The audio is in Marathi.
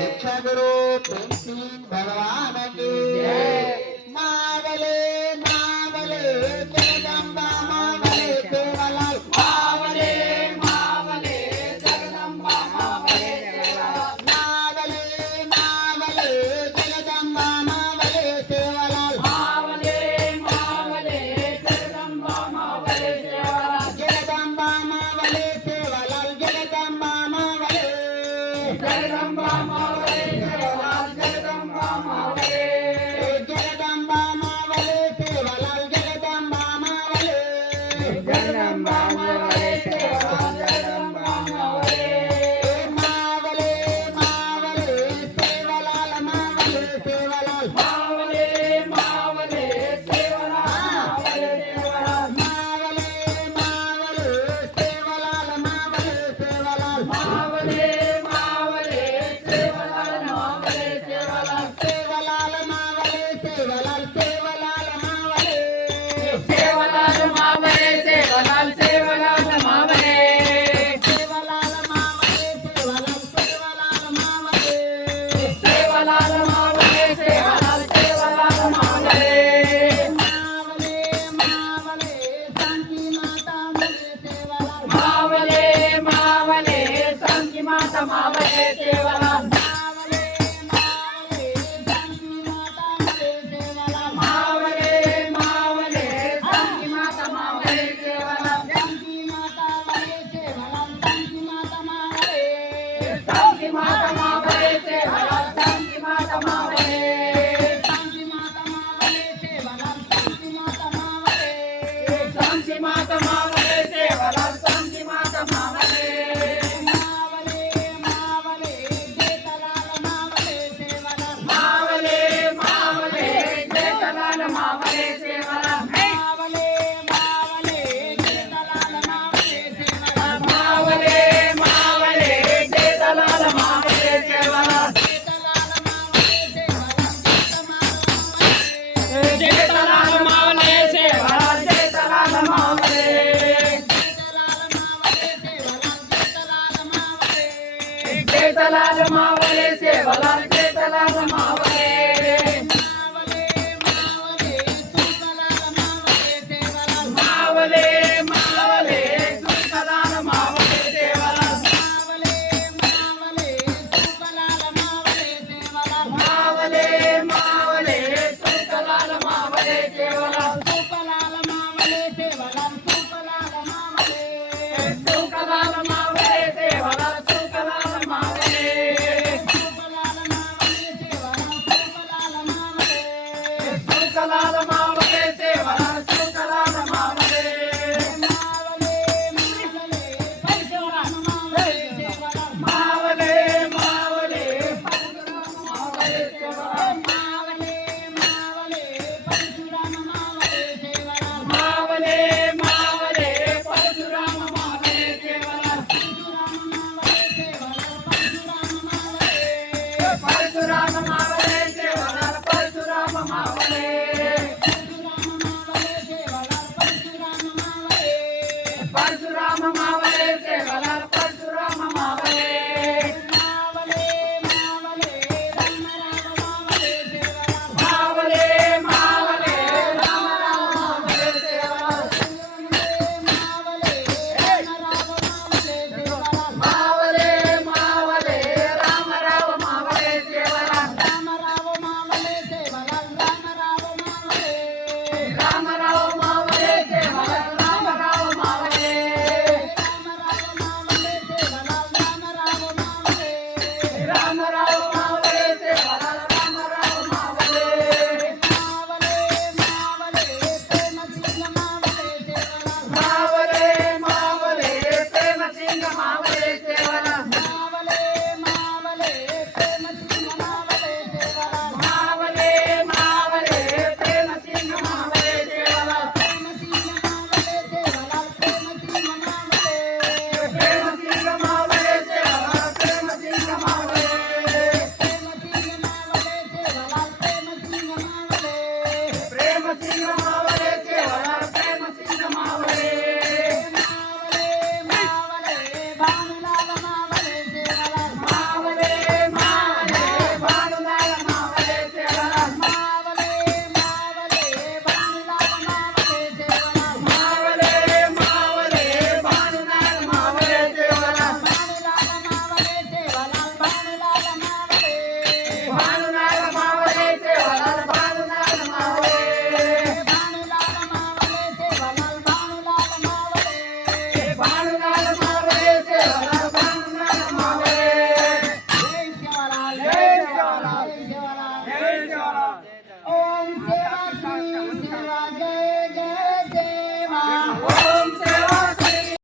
दीक्षा गुरु प्रेम सिंह भगवान की मावले मावले जगदम्बा मावले सेवालाल मावले मावले जगदम्बा मावले सेवालाल मावले मावले जगदम्बा मावले सेवालाल मावले मावले जगदम्बा मावले सेवालाल जगदम्बा मावले सेवालाल जगदम्बा मावले जगदम्बा मावले सेवालाल जगदम्बा मावले जगदम्बा मावले सेवालाल जगदम्बा मावले जगदम्बा मावले सेवालाल जगदम्बा मावले मावले मावले सेवालाल मावले सेवालाल मावले मावले सेवालाल मावले सेवालाल मावले मावले सेवालाल मावले सेवालाल मावले सेवालाल मावले सेवालाल सेवालाल मावले सेवालाल मावले सेवालाल सेवालाल मावले सेवालाल मावले सेवालाल सेवालाल मावले सेवालाल मावले सेवालाल सेवालाल मावले मावले मावले शांती माता मले सेवालाल मावले मावले संकी माता मावले सेवालाल मावले मावले शांती माता मले सेवालाल मावले मावले संकी माता मावले सेवालाल शांती माता मले सेवालाल शांती माता मावले संकी माता मावले सेवालाल संकी माता मावले शांती माता मावले सेवालाल शांती माता मावले संकी माता मावले सेवालाल संकी माता मावले मावले मावले जेठालाल मावले सेवालाल मावले मावले जेठालाल मावले सेवालाल मावले मावले जेठालाल मावले सेवालाल मावले मावले जेठालाल मावले सेवालाल जेठालाल मावले सेवालाल जेठालाल मावले सेवालाल जेठालाल मावले जेठालाल मावले सेवालाल जेठालाल मावले जेठालाल मावले सेवालाल